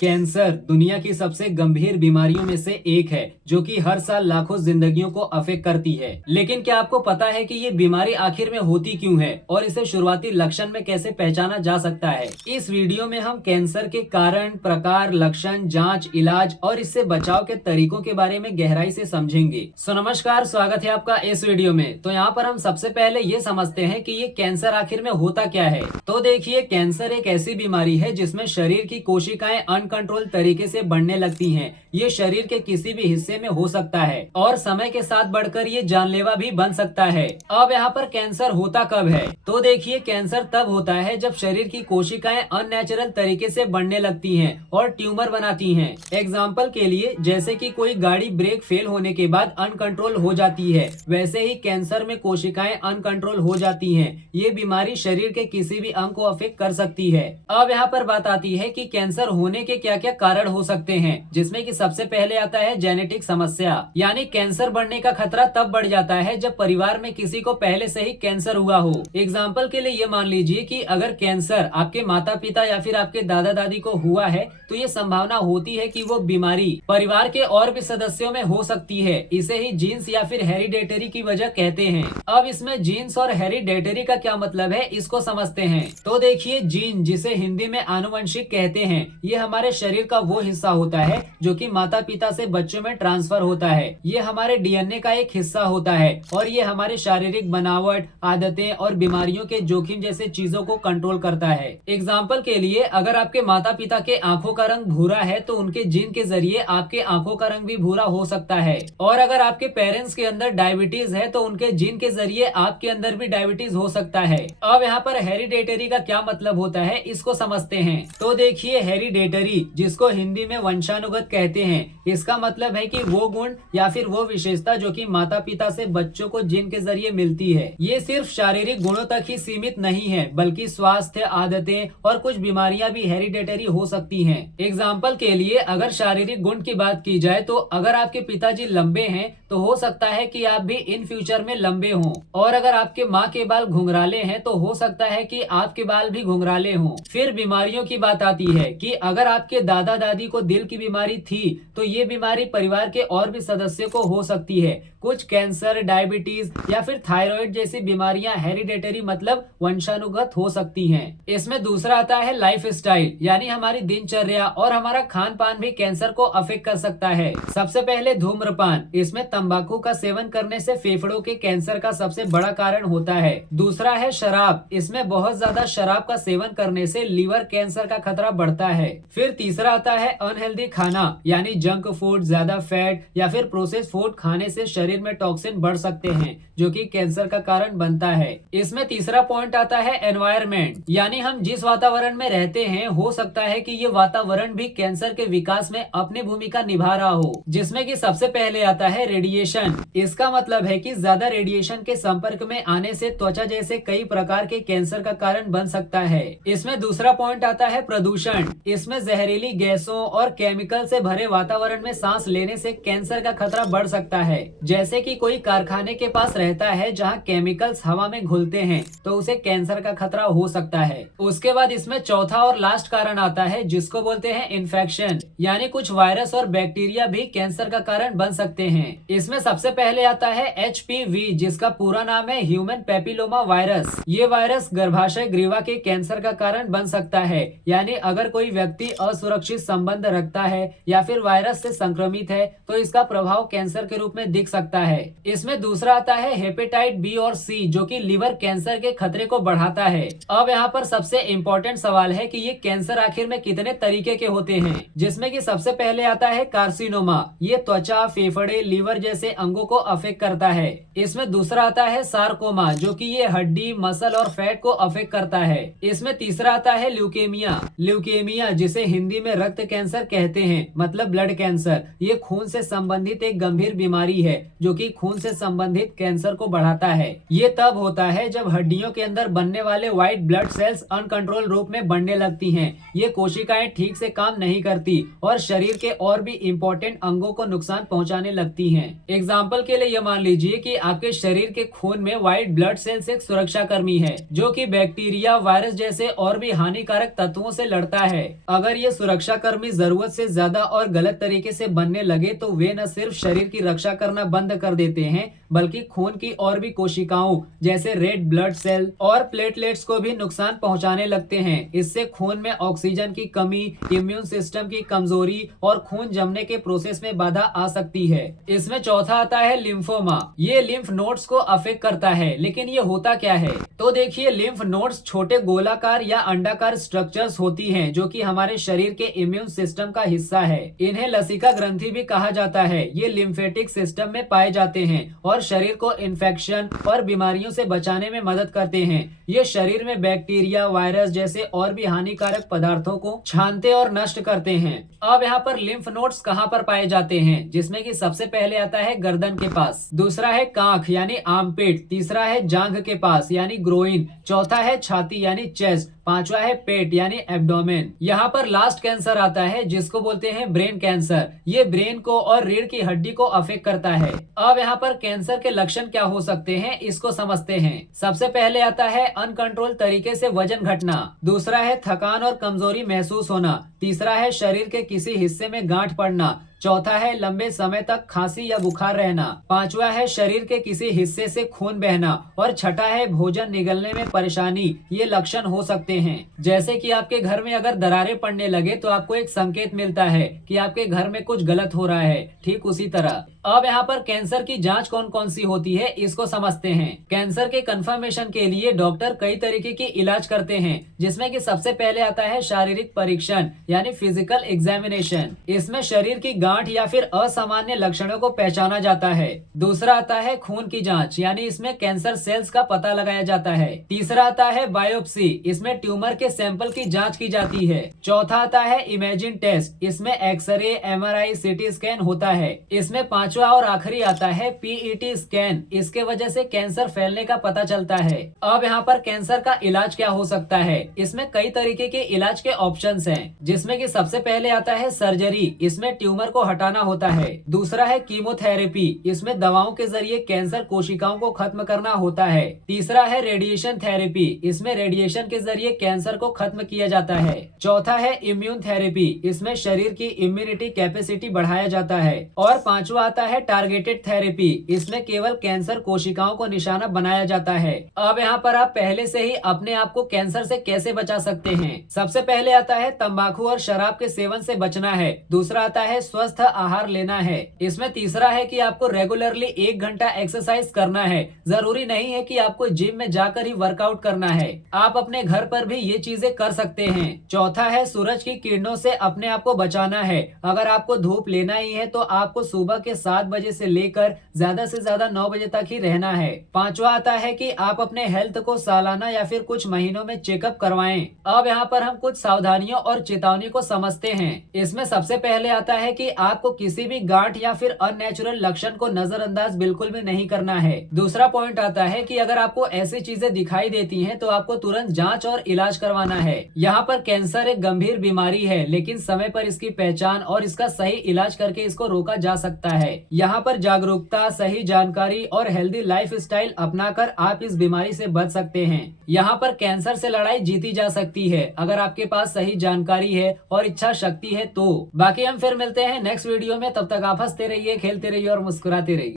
Cancer दुनिया की सबसे गंभीर बीमारियों में से एक है जो कि हर साल लाखों जिंदगियों को अफेक्ट करती है। लेकिन क्या आपको पता है कि ये बीमारी आखिर में होती क्यों है और इसे शुरुआती लक्षण में कैसे पहचाना जा सकता है। इस वीडियो में हम कैंसर के कारण, प्रकार, लक्षण, जांच, इलाज और इससे बचाव के तरीकों के बारे में गहराई से समझेंगे। नमस्कार, स्वागत है आपका इस वीडियो में। तो यहाँ पर हम सबसे पहले ये समझते हैं कि ये कैंसर आखिर में होता क्या है। तो देखिए, कैंसर एक ऐसी बीमारी है जिसमें शरीर की कोशिकाएं अनकंट्रोल तरीके से बढ़ने लगती हैं। ये शरीर के किसी भी हिस्से में हो सकता है और समय के साथ बढ़कर ये जानलेवा भी बन सकता है। अब यहाँ पर कैंसर होता कब है? तो देखिए, कैंसर तब होता है जब शरीर की कोशिकाएं अननेचुरल तरीके से बढ़ने लगती हैं और ट्यूमर बनाती हैं। एग्जाम्पल के लिए, जैसे कि कोई गाड़ी ब्रेक फेल होने के बाद अनकंट्रोल हो जाती है, वैसे ही कैंसर में कोशिकाएं अनकंट्रोल हो जाती हैं। ये बीमारी शरीर के किसी भी अंग को अफेक्ट कर सकती है। अब यहाँ पर बात आती है कि कैंसर होने के क्या क्या कारण हो सकते हैं, जिसमें कि सबसे पहले आता है जेनेटिक समस्या। यानी कैंसर बढ़ने का खतरा तब बढ़ जाता है जब परिवार में किसी को पहले से ही कैंसर हुआ हो। एग्जाम्पल के लिए ये मान लीजिए कि अगर कैंसर आपके माता पिता या फिर आपके दादा दादी को हुआ है तो ये संभावना होती है कि वो बीमारी परिवार के और भी सदस्यों में हो सकती है। इसे ही जीन्स या फिर हेरिडेटरी की वजह कहते हैं। अब इसमें जीन्स और हेरिडेटरी का क्या मतलब है, इसको समझते हैं। तो देखिए, जीन, जिसे हिंदी में आनुवंशिक कहते हैं, ये हमारे शरीर का वो हिस्सा होता है जो कि माता पिता से बच्चों में ट्रांसफर होता है। ये हमारे डीएनए का एक हिस्सा होता है और ये हमारे शारीरिक बनावट, आदतें और बीमारियों के जोखिम जैसे चीजों को कंट्रोल करता है। एग्जाम्पल के लिए, अगर आपके माता पिता के आंखों का रंग भूरा है तो उनके जीन के जरिए आपके आंखों का रंग भी भूरा हो सकता है। और अगर आपके पेरेंट्स के अंदर डायबिटीज है तो उनके जीन के जरिए आपके अंदर भी डायबिटीज हो सकता है। अब यहाँ पर हेरिडेटरी का क्या मतलब होता है, इसको समझते हैं। तो देखिए, हेरिडेटरी, जिसको हिंदी में वंशानुगत कहते हैं, इसका मतलब है कि वो गुण या फिर वो विशेषता जो कि माता पिता से बच्चों को जीन के जरिए मिलती है। ये सिर्फ शारीरिक गुणों तक ही सीमित नहीं है, बल्कि स्वास्थ्य, आदतें और कुछ बीमारियां भी हेरिडेटरी हो सकती हैं। एग्जाम्पल के लिए, अगर शारीरिक गुण की बात की जाए तो अगर आपके पिताजी लंबे हैं तो हो सकता है कि आप भी इन फ्यूचर में लंबे हों। और अगर आपके माँ के बाल घुंघराले हैं तो हो सकता है कि आपके बाल भी घुंघराले हों। फिर बीमारियों की बात आती है कि अगर आपके दादा दादी को दिल की बीमारी थी तो ये बीमारी परिवार के और भी सदस्यों को हो सकती है। कुछ कैंसर, डायबिटीज या फिर थायराइड जैसी बीमारियां हेरिडेटरी मतलब वंशानुगत हो सकती हैं। इसमें दूसरा आता है लाइफ स्टाइल, यानी हमारी दिनचर्या और हमारा खान पान भी कैंसर को अफेक्ट कर सकता है। सबसे पहले धूम्रपान, इसमें तंबाकू का सेवन करने से फेफड़ों के कैंसर का सबसे बड़ा कारण होता है। दूसरा है शराब, इसमें बहुत ज्यादा शराब का सेवन करने से लीवर कैंसर का खतरा बढ़ता है। फिर तीसरा आता है अनहेल्दी खाना, यानी जंक फूड, ज्यादा फैट या फिर प्रोसेस फूड खाने से शरीर में टॉक्सिन बढ़ सकते हैं जो कि कैंसर का कारण बनता है। इसमें तीसरा पॉइंट आता है एनवायरनमेंट, यानी हम जिस वातावरण में रहते हैं, हो सकता है कि ये वातावरण भी कैंसर के विकास में अपनी भूमिका निभा रहा हो। जिसमें कि सबसे पहले आता है रेडिएशन। इसका मतलब है कि ज्यादा रेडिएशन के संपर्क में आने से त्वचा जैसे कई प्रकार के कैंसर का कारण बन सकता है। इसमें दूसरा पॉइंट आता है प्रदूषण। इसमें जहरीली गैसों और केमिकल से भरे वातावरण में सांस लेने से कैंसर का खतरा बढ़ सकता है। जैसे कि कोई कारखाने के पास रहता है जहां केमिकल्स हवा में घुलते हैं तो उसे कैंसर का खतरा हो सकता है। उसके बाद इसमें चौथा और लास्ट कारण आता है जिसको बोलते हैं इन्फेक्शन, यानी कुछ वायरस और बैक्टीरिया भी कैंसर का कारण बन सकते हैं। इसमें सबसे पहले आता है HPV, जिसका पूरा नाम है ह्यूमन पैपिलोमा वायरस। ये वायरस गर्भाशय ग्रीवा के कैंसर का कारण बन सकता है, यानी अगर कोई व्यक्ति असुरक्षित संबंध रखता है या फिर वायरस से संक्रमित है तो इसका प्रभाव कैंसर के रूप में दिख सकता है। इसमें दूसरा आता है हेपेटाइट B और C, जो कि लीवर कैंसर के खतरे को बढ़ाता है। अब यहाँ पर सबसे इम्पोर्टेंट सवाल है कि ये कैंसर आखिर में कितने तरीके के होते हैं, जिसमें कि सबसे पहले आता है कार्सिनोमा। ये त्वचा, फेफड़े, लीवर जैसे अंगों को अफेक्ट करता है। इसमें दूसरा आता है सार्कोमा, जो कि ये हड्डी, मसल और फैट को अफेक्ट करता है। इसमें तीसरा आता है ल्यूकेमिया। ल्यूकेमिया, जिसे हिंदी में रक्त कैंसर कहते हैं, मतलब ब्लड कैंसर। ये खून से संबंधित एक गंभीर बीमारी है जो कि खून से संबंधित कैंसर को बढ़ाता है। ये तब होता है जब हड्डियों के अंदर बनने वाले व्हाइट ब्लड सेल्स अनकंट्रोल रूप में बढ़ने लगती हैं। ये कोशिकाएं ठीक से काम नहीं करती और शरीर के और भी इम्पोर्टेंट अंगों को नुकसान पहुंचाने लगती हैं। एग्जाम्पल के लिए ये मान लीजिए कि आपके शरीर के खून में व्हाइट ब्लड सेल्स एक सुरक्षा कर्मी है जो कि बैक्टीरिया, वायरस जैसे और भी हानिकारक तत्वों से लड़ता है। अगर ये ये सुरक्षा कर्मी जरूरत से ज्यादा और गलत तरीके से बनने लगे तो वे न सिर्फ शरीर की रक्षा करना बंद कर देते हैं बल्कि खून की और भी कोशिकाओं जैसे रेड ब्लड सेल और प्लेटलेट्स को भी नुकसान पहुंचाने लगते हैं। इससे खून में ऑक्सीजन की कमी, इम्यून सिस्टम की कमजोरी और खून जमने के प्रोसेस में बाधा आ सकती है। इसमें चौथा आता है लिम्फोमा। ये लिम्फ नोड्स को अफेक्ट करता है, लेकिन ये होता क्या है? तो देखिए, लिम्फ नोड्स छोटे गोलाकार या अंडाकार स्ट्रक्चर्स होती हैं जो कि हमारे शरीर के इम्यून सिस्टम का हिस्सा है। इन्हें लसिका ग्रंथि भी कहा जाता है। ये लिम्फेटिक सिस्टम में पाए जाते हैं और शरीर को इन्फेक्शन और बीमारियों से बचाने में मदद करते हैं। ये शरीर में बैक्टीरिया, वायरस जैसे और भी हानिकारक पदार्थों को छानते और नष्ट करते हैं। अब यहाँ पर लिम्फ नोड्स कहाँ पर पाए जाते हैं? जिसमें कि सबसे पहले आता है गर्दन के पास, दूसरा है कांख यानी आर्मपिट, तीसरा है जांघ के पास यानी ग्रोइन, चौथा है छाती यानी चेस्ट, पांचवा है पेट यानी एब्डोमेन। यहाँ पर लास्ट कैंसर आता है जिसको बोलते हैं ब्रेन कैंसर। ये ब्रेन को और रीढ़ की हड्डी को अफेक्ट करता है। अब यहाँ पर कैंसर के लक्षण क्या हो सकते हैं, इसको समझते हैं। सबसे पहले आता है अनकंट्रोल तरीके से वजन घटना, दूसरा है थकान और कमजोरी महसूस होना, तीसरा है शरीर के किसी हिस्से में गांठ पड़ना, चौथा है लंबे समय तक खांसी या बुखार रहना, पांचवा है शरीर के किसी हिस्से से खून बहना और छठा है भोजन निगलने में परेशानी। ये लक्षण हो सकते हैं। जैसे कि आपके घर में अगर दरारें पड़ने लगे तो आपको एक संकेत मिलता है कि आपके घर में कुछ गलत हो रहा है। ठीक उसी तरह अब यहाँ पर कैंसर की जांच कौन कौन सी होती है, इसको समझते हैं। कैंसर के कंफर्मेशन के लिए डॉक्टर कई तरीके की इलाज करते हैं, जिसमें कि सबसे पहले आता है शारीरिक परीक्षण यानी फिजिकल एग्जामिनेशन। इसमें शरीर की गांठ या फिर असामान्य लक्षणों को पहचाना जाता है। दूसरा आता है खून की जांच, यानी इसमें कैंसर सेल्स का पता लगाया जाता है। तीसरा आता है बायोप्सी, इसमें ट्यूमर के सैंपल की जांच की जाती है। चौथा आता है इमेजिंग टेस्ट, इसमें एक्सरे, एमआरआई, सीटी स्कैन होता है। इसमें पांचवा और आखिरी आता है पीईटी स्कैन, इसके वजह से कैंसर फैलने का पता चलता है। अब यहाँ पर कैंसर का इलाज क्या हो सकता है? इसमें कई तरीके के इलाज के ऑप्शंस हैं, जिसमें कि सबसे पहले आता है सर्जरी, इसमें ट्यूमर को हटाना होता है। दूसरा है कीमोथेरेपी, इसमें दवाओं के जरिए कैंसर कोशिकाओं को खत्म करना होता है। तीसरा है रेडिएशन थेरेपी, इसमें रेडिएशन के जरिए कैंसर को खत्म किया जाता है। चौथा है इम्यून थेरेपी, इसमें शरीर की इम्यूनिटी कैपेसिटी बढ़ाया जाता है। और पांचवा आता है टारगेटेड थेरेपी, इसमें केवल कैंसर कोशिकाओं को निशाना बनाया जाता है। अब यहाँ पर आप पहले से ही अपने आप को कैंसर से कैसे बचा सकते हैं? सबसे पहले आता है तंबाकू और शराब के सेवन से बचना है। दूसरा आता है स्वस्थ आहार लेना है। इसमें तीसरा है कि आपको रेगुलरली 1 घंटा एक्सरसाइज करना है। जरूरी नहीं है कि आपको जिम में जाकर ही वर्कआउट करना है, आप अपने घर पर भी ये चीजें कर सकते हैं। चौथा है सूरज की किरणों से अपने आप को बचाना है। अगर आपको धूप लेना ही है तो आपको सुबह के 7 बजे से लेकर ज्यादा से ज्यादा 9 बजे तक ही रहना है। पांचवा आता है कि आप अपने हेल्थ को सालाना या फिर कुछ महीनों में चेकअप करवाएं। अब यहाँ पर हम कुछ सावधानियों और चेतावनी को समझते हैं। इसमें सबसे पहले आता है कि आपको किसी भी गांठ या फिर अननेचुरल लक्षण को नजरअंदाज बिल्कुल भी नहीं करना है। दूसरा पॉइंट आता है कि अगर आपको ऐसी चीजें दिखाई देती हैं तो आपको तुरंत जांच और इलाज करवाना है। यहाँ पर कैंसर एक गंभीर बीमारी है, लेकिन समय पर इसकी पहचान और इसका सही इलाज करके इसको रोका जा सकता है। यहाँ पर जागरूकता, सही जानकारी और हेल्दी लाइफ स्टाइल अपनाकर आप इस बीमारी से बच सकते हैं। यहाँ पर कैंसर से लड़ाई जीती जा सकती है अगर आपके पास सही जानकारी है और इच्छा शक्ति है तो। बाकी हम फिर मिलते हैं नेक्स्ट वीडियो में, तब तक आप हंसते रहिए, खेलते रहिए और मुस्कुराते रहिए।